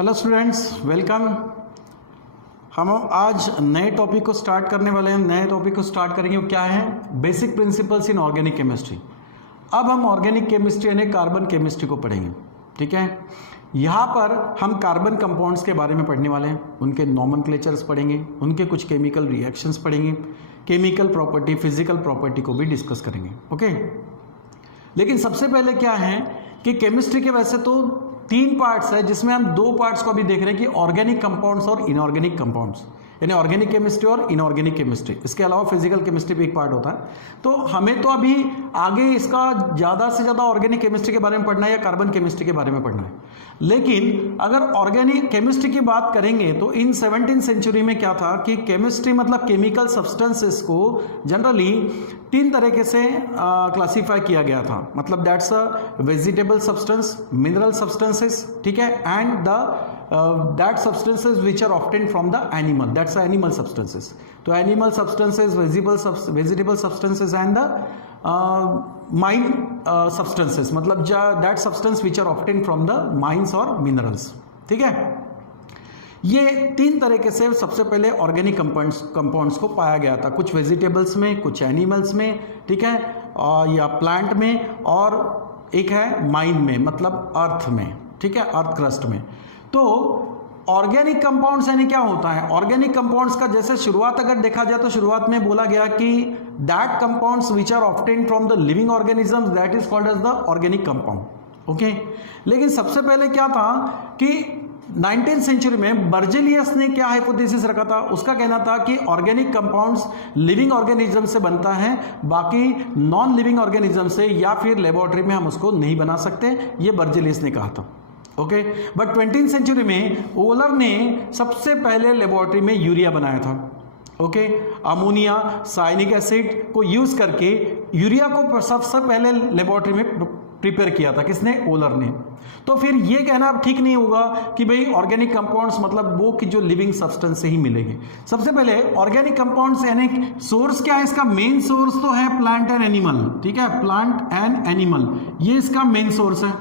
Hello students, welcome. हम आज नए टॉपिक को स्टार्ट करने वाले हैं। नए टॉपिक को स्टार्ट करेंगे वो क्या है? Basic principles in organic chemistry. अब हम ऑर्गेनिक केमिस्ट्री यानी कार्बन केमिस्ट्री को पढ़ेंगे, ठीक है। यहाँ पर हम कार्बन कंपाउंड्स के बारे में पढ़ने वाले हैं, उनके नॉमेनक्लेचर्स पढ़ेंगे, उनके कुछ केमिकल रिएक्शंस पढ़ेंगे, केमिकल प्रॉपर्टी, फिजिकल प्रॉपर्टी को भी डिस्कस करेंगे, ओके। लेकिन सबसे पहले क्या है कि केमिस्ट्री के वैसे तो 3 पार्ट्स है, जिसमें हम 2 पार्ट्स को अभी देख रहे हैं कि ऑर्गेनिक कंपाउंड्स और इनऑर्गेनिक कंपाउंड्स, यानी ऑर्गेनिक केमिस्ट्री और इनऑर्गेनिक केमिस्ट्री। इसके अलावा फिजिकल केमिस्ट्री भी एक पार्ट होता है। तो हमें तो अभी आगे इसका ज़्यादा से ज़्यादा ऑर्गेनिक केमिस्ट्री के बारे में पढ़ना है या कार्बन केमिस्ट्री के बारे में पढ़ना है। लेकिन अगर ऑर्गेनिक केमिस्ट्री की बात करेंगे तो इन 17वीं सेंचुरी में क्या था कि केमिस्ट्री मतलब केमिकल सब्सटेंसेस को जनरली 3 तरीके से क्लासीफाई किया गया था। मतलब that's a vegetable substance, mineral substances, ठीक है, and the that substances which are obtained from the animal, that's the animal substances. तो animal substances, vegetable substances and the mine substances, मतलब that substance which are obtained from the mines और minerals, ठीक है। ये 3 तरीके से सबसे पहले ऑर्गेनिक कंपाउंड्स को पाया गया था, कुछ वेजिटेबल्स में, कुछ एनिमल्स में, ठीक है, या प्लांट में, और एक है माइन में, मतलब अर्थ में, ठीक है, अर्थ क्रस्ट में। तो ऑर्गेनिक कंपाउंड्स यानी क्या होता है? ऑर्गेनिक कंपाउंड्स का जैसे शुरुआत अगर देखा जाए तो शुरुआत में बोला गया कि that compounds which are obtained from the living organisms that is called as the organic compound, okay. लेकिन सबसे पहले क्या था कि 19th सेंचुरी में बर्जेलियस ने क्या हाइपोथेसिस रखा था? उसका कहना था कि ऑर्गेनिक कंपाउंड्स लिविंग ऑर्गेनिज्म से बनता है, बाकी नॉन लिविंग ऑर्गेनिज्म से या फिर लेबोरेटरी में हम उसको नहीं बना सकते, ये बर्जेलियस ने कहा था, ओके। बट 20th सेंचुरी में ओलर ने सबसे पहले लेबोरेटरी में यूरिया बनाया था, ओके। अमोनिया, साइनिक एसिड को यूज करके यूरिया को सबसे पहले लेबोरेटरी में प्रिपेयर किया था। किसने? ओलर ने। तो फिर ये कहना ठीक नहीं होगा कि भाई ऑर्गेनिक कंपाउंड्स मतलब वो कि जो लिविंग सब्सटेंस से ही मिलेंगे। सबसे पहले ऑर्गेनिक कंपाउंड्स यानी सोर्स क्या है इसका? मेन सोर्स तो है प्लांट एंड एनिमल, ठीक है, प्लांट एंड एनिमल, ये इसका मेन सोर्स है।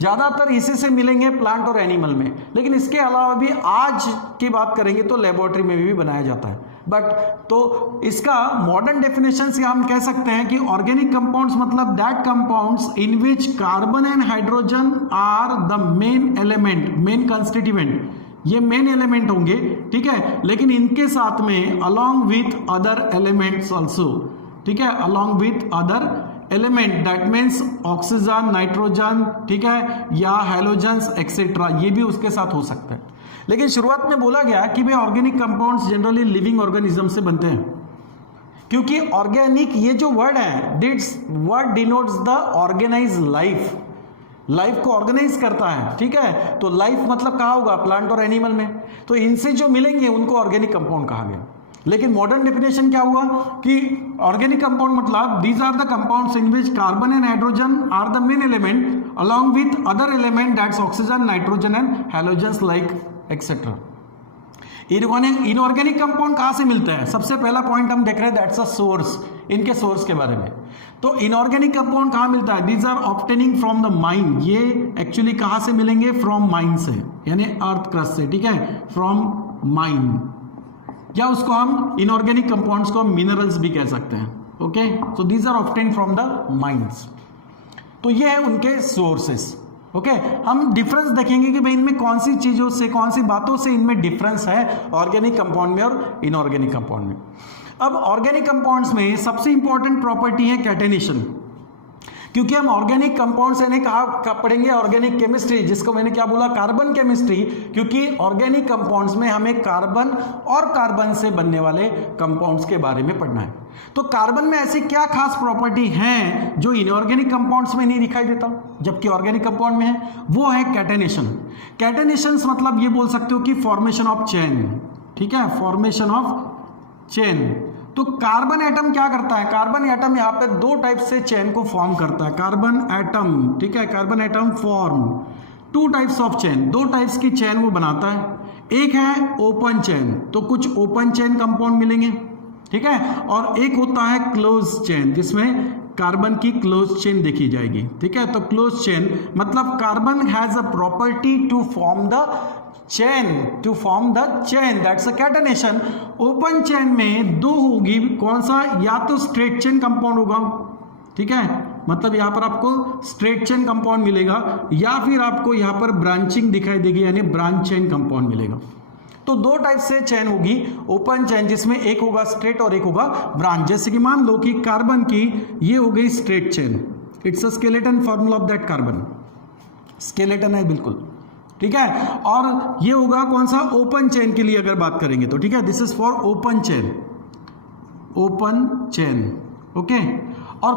ज़्यादातर इसी से मिलेंगे प्लांट और एनिमल में, लेकिन इसके अलावा भी आज की बात करेंगे तो लेबोरेटरी में भी बनाया जाता है। बट तो इसका मॉडर्न डेफिनेशन से हम कह सकते हैं कि ऑर्गेनिक कंपाउंड्स मतलब that compounds in which carbon and hydrogen are the main element, main constituent, ये मेन एलिमेंट होंगे, ठीक है, लेकिन इनके साथ में along with other elements also, ठीक है, along with other element, that means oxygen, nitrogen, ठीक है, या हैलोजन्स एक्सेट्रा, ये भी उसके साथ हो सकता है। लेकिन शुरुआत में बोला गया कि भाई organic compounds generally living organism से बनते हैं, क्योंकि ऑर्गेनिक ये जो वर्ड है, this word denotes the organise life, life को ऑर्गेनाइज करता है, ठीक है। तो लाइफ मतलब कहाँ होगा? प्लांट और एनिमल में। तो इनसे जो मिलेंगे उनको ऑर्गेनिक कंपाउंड कहा गया। लेकिन मॉडर्न डेफिनेशन क्या हुआ कि ऑर्गेनिक कंपाउंड मतलब these are the compounds in which carbon and hydrogen are the main element along with other element that's oxygen, nitrogen and halogens like etcetera. Inorganic compound कहाँ से मिलते हैं? सबसे पहला पॉइंट हम देख रहे हैं, दैट्स अ सोर्स, इनके सोर्स के बारे में। तो इनऑर्गेनिक कंपाउंड कहाँ मिलता है? These are obtaining from the mine, ये एक्चुअली कहाँ से मिलेंगे? फ्रॉम माइन से, यानी अर्थ क्रस्ट से, ठीक है, फ्रॉम माइन, या उसको हम इनऑर्गेनिक कंपाउंड्स को मिनरल्स भी कह सकते हैं, okay. So these are obtained from the mines. तो ये है उनके सोर्सेस, ओके। हम डिफरेंस देखेंगे कि भाई इनमें कौन सी चीजों से, कौन सी बातों से इनमें डिफरेंस है ऑर्गेनिक कंपाउंड में और इनऑर्गेनिक कंपाउंड में। अब ऑर्गेनिक कंपाउंड्स में सबसे इंपॉर्टेंट प्रॉपर्टी है कैटेनेशन, क्योंकि हम ऑर्गेनिक कंपाउंड्स यानी कहा पढ़ेंगे ऑर्गेनिक केमिस्ट्री, जिसको मैंने क्या बोला? कार्बन केमिस्ट्री, क्योंकि ऑर्गेनिक कंपाउंड्स में हमें कार्बन और कार्बन से बनने वाले कंपाउंड्स के बारे में पढ़ना है। तो कार्बन में ऐसी क्या खास प्रॉपर्टी है जो इनऑर्गेनिक कंपाउंड्स में नहीं दिखाई देता जबकि ऑर्गेनिक कंपाउंड में है? वो है कैटेनेशन। कैटेनेशन मतलब ये बोल सकते हो कि फॉर्मेशन ऑफ चेन, ठीक है, फॉर्मेशन ऑफ चेन। तो कार्बन एटम क्या करता है? कार्बन एटम यहाँ पे 2 टाइप से चेन को फॉर्म करता है। कार्बन एटम, ठीक है, carbon atom form 2 types of chain, 2 types की चेन वो बनाता है। एक है ओपन चेन, तो कुछ ओपन चेन कंपाउंड मिलेंगे, ठीक है, और एक होता है क्लोज चेन, जिसमें कार्बन की क्लोज चेन देखी जाएगी। ठीक है, तो क्लोज चेन मतलब carbon has a property to form the chain, that's a catenation. Open chain में दो होगी, कौन सा, या तो स्ट्रेट चेन कंपाउंड होगा, ठीक है, मतलब यहां पर आपको स्ट्रेट चेन कंपाउंड मिलेगा, या फिर आपको यहां पर ब्रांचिंग दिखाई देगी, यानी ब्रांच चेन कंपाउंड मिलेगा। तो दो टाइप से चेन होगी, ओपन चेन जिसमें एक होगा स्ट्रेट और एक होगा ब्रांच। जैसे कि मान लो कि कार्बन की ये हो गई straight chain, it's a skeleton formula of that carbon, skeleton है बिल्कुल, ठीक है। और ये होगा कौन सा, ओपन चेन के लिए अगर बात करेंगे तो, ठीक है, this is for open chain, okay. और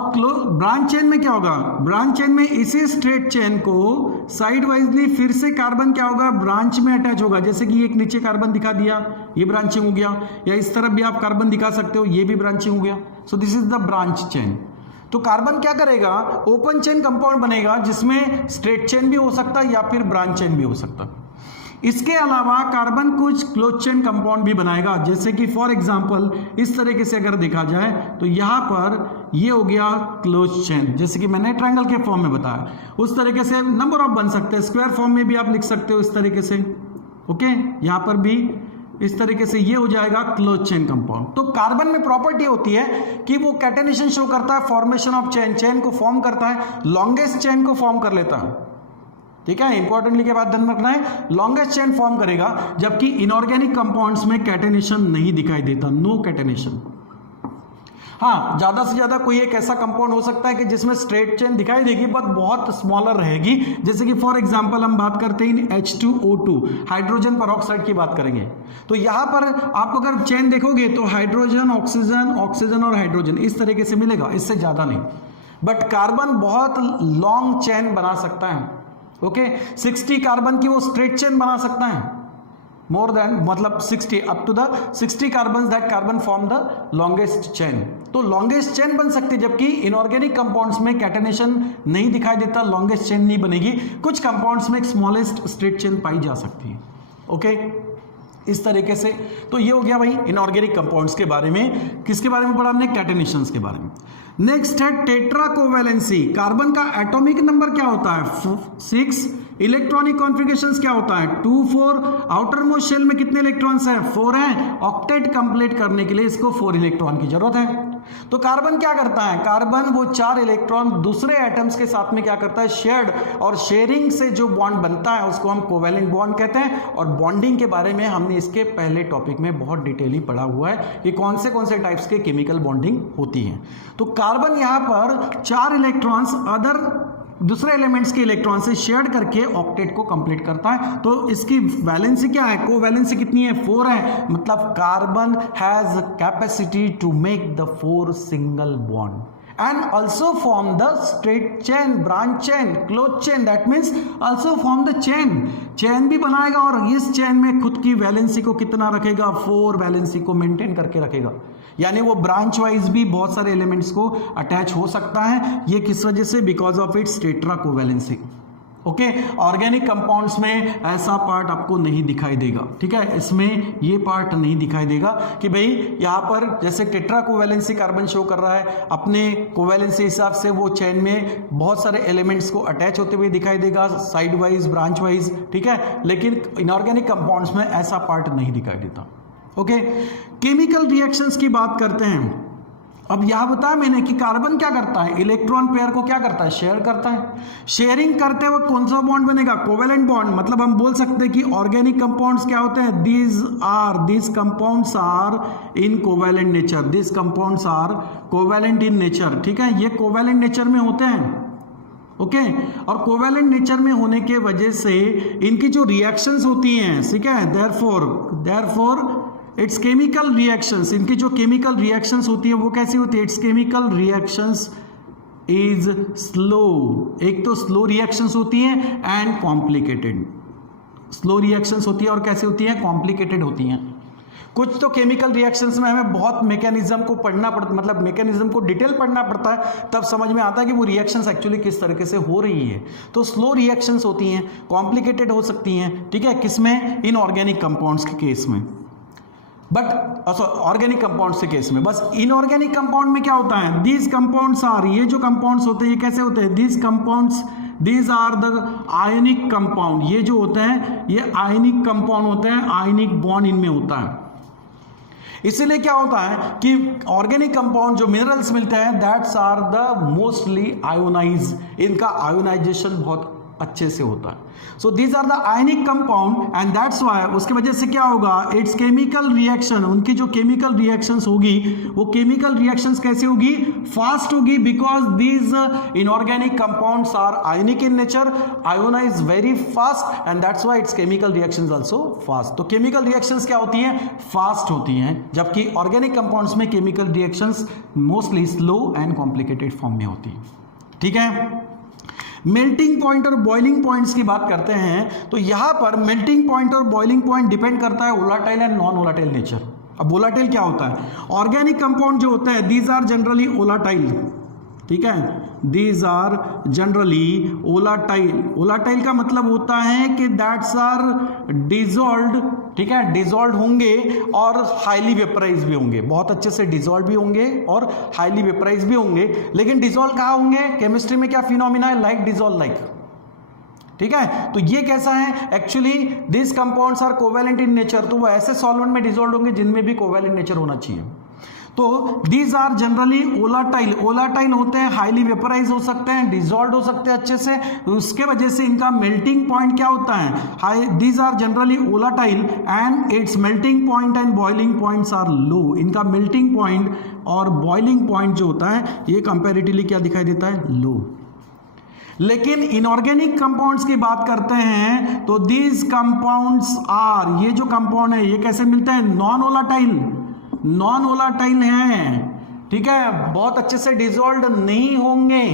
ब्रांच चेन में क्या होगा, ब्रांच चेन में इसी स्ट्रेट चेन को साइड वाइजली फिर से कार्बन क्या होगा, ब्रांच में अटैच होगा। जैसे कि एक नीचे कार्बन दिखा दिया, ये ब्रांचिंग हो गया, या इस तरफ भी आप कार्बन दिखा सकते हो, ये भी ब्रांचिंग हो गया। So this is the branch chain. तो कार्बन क्या करेगा, ओपन चेन कंपाउंड बनेगा जिसमें स्ट्रेट चेन भी हो सकता है या फिर ब्रांच चेन भी हो सकता है। इसके अलावा कार्बन कुछ क्लोज चेन कंपाउंड भी बनाएगा, जैसे कि फॉर एग्जांपल इस तरीके से अगर देखा जाए तो यहां पर ये हो गया क्लोज चेन, जैसे कि मैंने ट्रायंगल के फॉर्म में बताया। उस तरीके से नंबर ऑफ बन सकते हैं, स्क्वायर फॉर्म में भी आप लिख सकते हो इस तरीके से, ओके। यहां पर भी इस तरीके से ये हो जाएगा क्लोज चेन कंपाउंड। तो कार्बन में प्रॉपर्टी होती है कि वो कैटेनेशन शो करता है, फॉर्मेशन ऑफ चेन को फॉर्म करता है, लॉन्गेस्ट चेन को फॉर्म कर लेता है, ठीक है। इंपॉर्टेंटली के बाद ध्यान रखना है, लॉन्गेस्ट चेन फॉर्म करेगा, जबकि इनऑर्गेनिक कंपाउंड्स में कैटेनेशन नहीं दिखाई देता, नो कैटेनेशन। हाँ, ज्यादा से ज्यादा कोई एक ऐसा कंपाउंड हो सकता है कि जिसमें स्ट्रेट चेन दिखाई देगी बट बहुत स्मॉलर रहेगी, जैसे कि फॉर एग्जांपल हम बात करते हैं H2O2, हाइड्रोजन पेरोक्साइड की बात करेंगे। तो यहां पर आप अगर चेन देखोगे तो हाइड्रोजन, ऑक्सीजन, ऑक्सीजन और हाइड्रोजन इस तरीके से मिलेगा, इससे ज्यादा नहीं। बट कार्बन बहुत लॉन्ग चेन बना सकता है, ओके। 60 कार्बन की वो स्ट्रेट चेन बना सकता है, मोर देन मतलब 60 up to the 60 carbon that carbon form the longest chain. तो लॉन्गेस्ट चेन बन सकती है, जबकि इनऑर्गेनिक कंपाउंड्स में कैटेनेशन नहीं दिखाई देता, लॉन्गेस्ट चेन नहीं बनेगी। कुछ कंपाउंड्स में एक स्मॉलेस्ट स्ट्रेट चेन पाई जा सकती है, ओके, इस तरीके से। तो ये हो गया भाई इनऑर्गेनिक कंपाउंड्स के बारे में। किसके बारे में पढ़ा हमने, कैटेनेशंस के बारे में। नेक्स्ट है टेट्रा कोवैलेंसी। कार्बन का एटॉमिक नंबर क्या होता है, 6। इलेक्ट्रॉनिक कॉन्फ़िगरेशंस क्या होता है, 2 4। आउटर मोस्ट शेल में कितने इलेक्ट्रॉन्स हैं, 4 हैं। ऑक्टेट कंप्लीट करने के लिए इसको 4 इलेक्ट्रॉन की जरूरत है। तो कार्बन क्या करता है, कार्बन वो 4 इलेक्ट्रॉन दूसरे एटम्स के साथ में क्या करता है, शेयर्ड, और शेयरिंग से जो बॉन्ड बनता है उसको हम कोवैलेंट बॉन्ड कहते हैं। और बॉन्डिंग के बारे में हमने इसके पहले टॉपिक में बहुत डिटेली पढ़ा हुआ है कि कौन से टाइप्स के केमिकल बॉन्डिंग होती है। तो कार्बन यहां पर 4 इलेक्ट्रॉन्स अदर दूसरे एलिमेंट्स के इलेक्ट्रॉन से शेयर करके ऑक्टेट को कंप्लीट करता है। तो इसकी वैलेंसी क्या है, कोवैलेंसी कितनी है, 4 है। मतलब carbon has capacity to make the 4 single bond and also form the straight chain, branch chain, close chain, that means also form the chain भी बनाएगा, और इस चेन में खुद की वैलेंसी को कितना रखेगा, 4 वैलेंसी को मेंटेन करके रखेगा। यानी वो ब्रांच वाइज भी बहुत सारे एलिमेंट्स को अटैच हो सकता है। ये किस वजह से, because of its tetra covalency, okay. Organic compounds में ऐसा पार्ट आपको नहीं दिखाई देगा, ठीक है, इसमें ये पार्ट नहीं दिखाई देगा कि भाई यहाँ पर जैसे टेट्रा कोवैलेंसी कार्बन शो कर रहा है, अपने कोवैलेंसी हिसाब से वो चेन में बहुत सारे एलिमेंट्स को अटैच होते हुए दिखाई देगा, साइड वाइज, ब्रांच वाइज, ठीक है। लेकिन इनऑर्गेनिक कंपाउंड्स में ऐसा पार्ट नहीं दिखाई देता, ओके। केमिकल रिएक्शंस की बात करते हैं। अब यहां बताया मैंने कि कार्बन क्या करता है, इलेक्ट्रॉन पेयर को क्या करता है, शेयर करता है। शेयरिंग करते वक्त कौन सा बॉन्ड बनेगा, कोवैलेंट बॉन्ड। मतलब हम बोल सकते हैं कि ऑर्गेनिक कंपाउंड्स क्या होते हैं, these compounds are in covalent nature, these compounds are covalent in nature, ठीक है, ये कोवैलेंट नेचर में होते हैं, ओके। और कोवैलेंट नेचर में होने के वजह से इनकी जो रिएक्शंस होती हैं, ठीक है, देयरफॉर इट्स केमिकल रिएक्शंस, इनकी जो केमिकल रिएक्शंस होती है वो कैसी होती है, it's chemical reactions is slow. एक तो स्लो रिएक्शंस होती हैं एंड कॉम्प्लिकेटेड। स्लो रिएक्शंस होती है और कैसे होती हैं, कॉम्प्लिकेटेड होती हैं। कुछ तो केमिकल रिएक्शंस में हमें बहुत मैकेनिज्म को पढ़ना पड़ता, मतलब मैकेनिज्म को डिटेल पढ़ना पड़ता है, तब समझ में आता है कि वो रिएक्शंस एक्चुअली किस तरीके से हो रही है। तो स्लो रिएक्शंस होती हैं, कॉम्प्लिकेटेड हो सकती हैं, ठीक है, किसमें, इनऑर्गेनिक कंपाउंड्स के केस में। बट ऑर्गेनिक कंपाउंड्स के केस में। बस इनऑर्गेनिक कंपाउंड में क्या होता है, दीज कंपाउंड्स आर, ये जो कंपाउंड्स होते हैं ये कैसे होते हैं, these compounds, these are the ionic compound, ये जो होते हैं ये आयनिक कंपाउंड होते हैं, आयनिक बॉन्ड इनमें होता है। इसलिए क्या होता है कि ऑर्गेनिक कंपाउंड जो मिनरल्स मिलते हैं that's are the mostly ionise, इनका आयोनाइजेशन बहुत अच्छे से होता है। So these are the ionic compound and that's why, उसके वजह से क्या होगा, इट्स केमिकल रिएक्शन, उनकी जो केमिकल रिएक्शंस होगी वो केमिकल रिएक्शंस कैसे होगी, फास्ट होगी, because these inorganic compounds are ionic in nature, ionise very fast and that's why it's chemical reactions also fast. तो केमिकल रिएक्शंस क्या होती हैं, फास्ट होती हैं, जबकि ऑर्गेनिक कंपाउंड्स में chemical reactions mostly slow and complicated form में होती हैं। ठीक है, मेल्टिंग पॉइंट और बॉइलिंग पॉइंट्स की बात करते हैं तो यहां पर मेल्टिंग पॉइंट और बॉइलिंग पॉइंट डिपेंड करता है volatile and non volatile nature. अब वोलाटाइल क्या होता है, ऑर्गेनिक कंपाउंड जो होते हैं दीज आर जनरली वोलाटाइल, ठीक है, these are generally volatile. Volatile का मतलब होता है कि दैट्स आर डिजॉल्व्ड, ठीक है, डिजॉल्व होंगे और हाईली वेपराइज भी होंगे, बहुत अच्छे से डिजॉल्व भी होंगे और हाईली वेपराइज भी होंगे। लेकिन डिजॉल्व कहाँ होंगे, केमिस्ट्री में क्या फिनोमिना है, लाइक डिजॉल्व लाइक, ठीक है। तो ये कैसा है, actually this compounds are covalent in nature, तो वो ऐसे सॉल्वेंट में डिजॉल्व होंगे जिनमें भी कोवैलेंट नेचर होना चाहिए। तो these are generally volatile, volatile होते हैं, हाईली वेपराइज हो सकते हैं, डिजॉल्व हो सकते हैं अच्छे से, उसके वजह से इनका मेल्टिंग पॉइंट क्या होता है, these are generally volatile and its melting point and boiling points are low. इनका मेल्टिंग पॉइंट और बॉइलिंग पॉइंट जो होता है ये कंपैरेटिवली क्या दिखाई देता है, लो। लेकिन इनऑर्गेनिक कंपाउंड्स की बात करते हैं तो दीज कंपाउंड्स आर, ये जो कंपाउंड है ये कैसे मिलते हैं, नॉन वोलाटाइल, नॉन वोलाटाइल हैं, ठीक है, बहुत अच्छे से डिजॉल्व नहीं होंगे,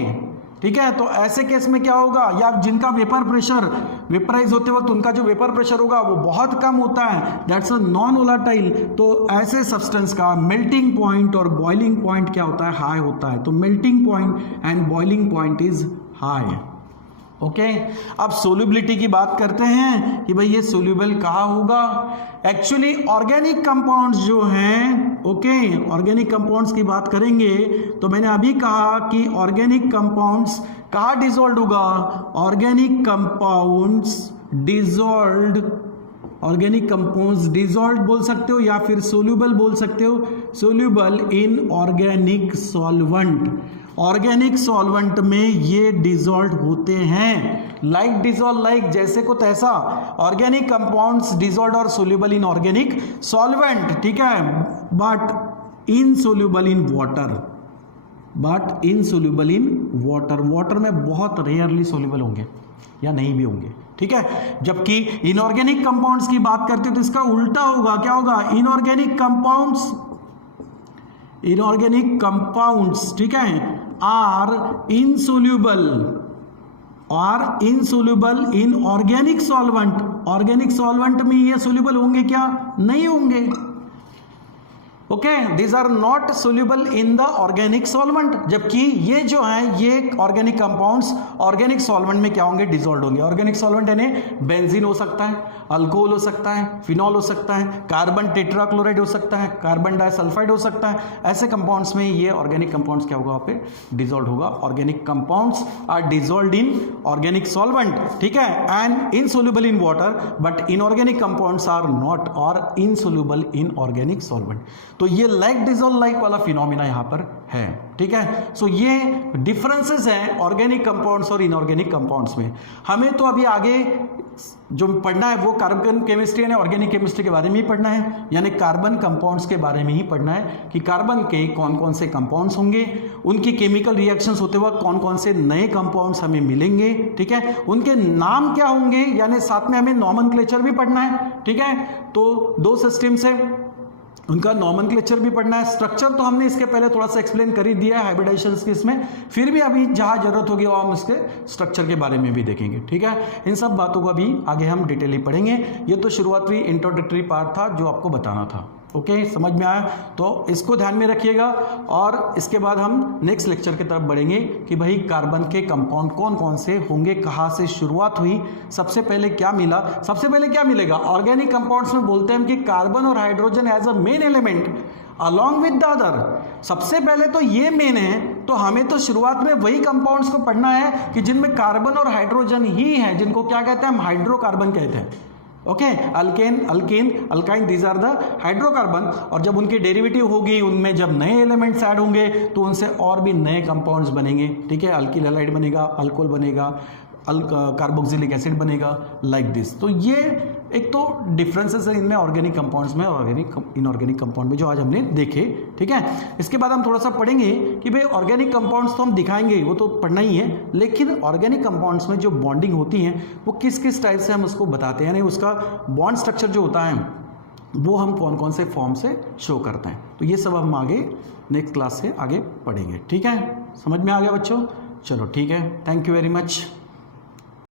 ठीक है। तो ऐसे केस में क्या होगा, या जिनका वेपर प्रेशर, वेपराइज होते वक्त उनका जो वेपर प्रेशर होगा वो बहुत कम होता है, दैट्स अ नॉन वोलाटाइल। तो ऐसे सब्सटेंस का मेल्टिंग पॉइंट और बॉइलिंग पॉइंट क्या होता है, हाई होता है। तो melting point and boiling point is high. Okay, अब सोल्यूबिलिटी की बात करते हैं कि भाई ये सोल्यूबल कहाँ होगा। एक्चुअली ऑर्गेनिक कंपाउंड्स जो हैं, ओके, ऑर्गेनिक कंपाउंड्स की बात करेंगे तो मैंने अभी कहा कि ऑर्गेनिक कंपाउंड्स कहाँ डिसॉल्व होगा, organic compounds dissolve, organic compounds dissolve बोल सकते हो या फिर सोल्यूबल बोल सकते हो, soluble in organic solvent. Organic solvent में ये डिसॉल्व होते हैं, लाइक डिसॉल्व लाइक, जैसे को तैसा। ऑर्गेनिक कंपाउंड्स डिसॉल्व और सोल्यूबल इन ऑर्गेनिक सॉल्वेंट, ठीक है, but insoluble in water, but insoluble in water. Water में बहुत रेयरली सोल्यूबल होंगे या नहीं भी होंगे, ठीक है। जबकि इनऑर्गेनिक कंपाउंड्स की बात करते हो तो इसका उल्टा होगा, क्या होगा, इनऑर्गेनिक कंपाउंड्स, इनऑर्गेनिक कंपाउंड्स, ठीक है, are insoluble, are insoluble in organic solvent. Organic solvent में ये सोल्यूबल होंगे क्या, नहीं होंगे। Okay, these are not soluble in the organic solvent, जबकि ये जो है ये ऑर्गेनिक कंपाउंड्स ऑर्गेनिक सॉल्वेंट में क्या होंगे, डिसॉल्व होंगे। ऑर्गेनिक सॉल्वेंट यानी बेंजीन हो सकता है, अल्कोहल हो सकता है, फिनॉल हो सकता है, कार्बन टेट्राक्लोराइड हो सकता है, कार्बन डाइसल्फाइड हो सकता है। ऐसे कंपाउंड्स में ये ऑर्गेनिक कंपाउंड्स क्या होगा, वहाँ पे डिसॉल्व होगा। Organic compounds are dissolved in organic solvent, ठीक है, and insoluble in water, but inorganic compounds are not और इनसोल्यूबल इन ऑर्गेनिक सॉल्वेंट। तो ये लाइक डिसॉल्व लाइक वाला फिनोमिना यहां पर है, ठीक है। सो ये डिफरेंसेस हैं ऑर्गेनिक कंपाउंड्स और इनऑर्गेनिक कंपाउंड्स में। हमें तो अभी आगे जो पढ़ना है वो कार्बन केमिस्ट्री यानी ऑर्गेनिक केमिस्ट्री के बारे में ही पढ़ना है, यानी कार्बन कंपाउंड्स के बारे में ही पढ़ना है कि कार्बन के कौन कौन से कंपाउंड्स होंगे, उनकी केमिकल रिएक्शंस होते वक्त कौन कौन से नए कंपाउंड्स हमें मिलेंगे, ठीक है, उनके नाम क्या होंगे, यानी साथ में हमें नॉमेनक्लेचर भी पढ़ना है, ठीक है। तो दो सिस्टम्स है, उनका नॉमेनक्लेचर भी पढ़ना है। स्ट्रक्चर तो हमने इसके पहले थोड़ा सा एक्सप्लेन कर ही दिया है हाइब्रिडाइजेशन की इसमें, फिर भी अभी जहां जरूरत होगी वो हम इसके स्ट्रक्चर के बारे में भी देखेंगे, ठीक है। इन सब बातों को अभी आगे हम डिटेली पढ़ेंगे। ये तो शुरुआती इंट्रोडक्टरी पार्ट था जो आपको बताना था, ओके, समझ में आया? तो इसको ध्यान में रखिएगा और इसके बाद हम नेक्स्ट लेक्चर की तरफ बढ़ेंगे कि भाई कार्बन के कंपाउंड कौन कौन से होंगे, कहाँ से शुरुआत हुई, सबसे पहले क्या मिला। सबसे पहले क्या मिलेगा? ऑर्गेनिक कंपाउंड्स में बोलते हैं हम कि कार्बन और hydrogen as a main element along with the other. सबसे पहले तो ये मेन है, तो हमें तो शुरुआत में वही कंपाउंड्स को पढ़ना है कि जिनमें कार्बन और हाइड्रोजन ही है, जिनको क्या कहते हैं हम? हाइड्रोकार्बन कहते हैं। Okay, alkane, alkene, alkyne, these are the hydrocarbon. और जब उनकी डेरिवेटिव होगी, उनमें जब नए एलिमेंट्स ऐड होंगे तो उनसे और भी नए कंपाउंड्स बनेंगे। ठीक है, अल्किल हैलाइड बनेगा, अल्कोहल बनेगा, कार्बोक्सिलिक एसिड बनेगा, लाइक दिस। तो ये एक तो डिफरेंसेस है इनमें ऑर्गेनिक कंपाउंड्स में और इनऑर्गेनिक कंपाउंड में, जो आज हमने देखे। ठीक है, इसके बाद हम थोड़ा सा पढ़ेंगे कि भाई ऑर्गेनिक कंपाउंड्स तो हम दिखाएंगे, वो तो पढ़ना ही है, लेकिन ऑर्गेनिक कंपाउंड्स में जो बॉन्डिंग होती है वो किस किस टाइप से हम उसको बताते हैं, यानी उसका बॉन्ड स्ट्रक्चर जो होता है वो हम कौन कौन से फॉर्म से शो करते हैं। तो ये सब हम आगे नेक्स्ट क्लास से आगे पढ़ेंगे। ठीक है, समझ में आ गया बच्चों? चलो ठीक है, थैंक यू वेरी मच।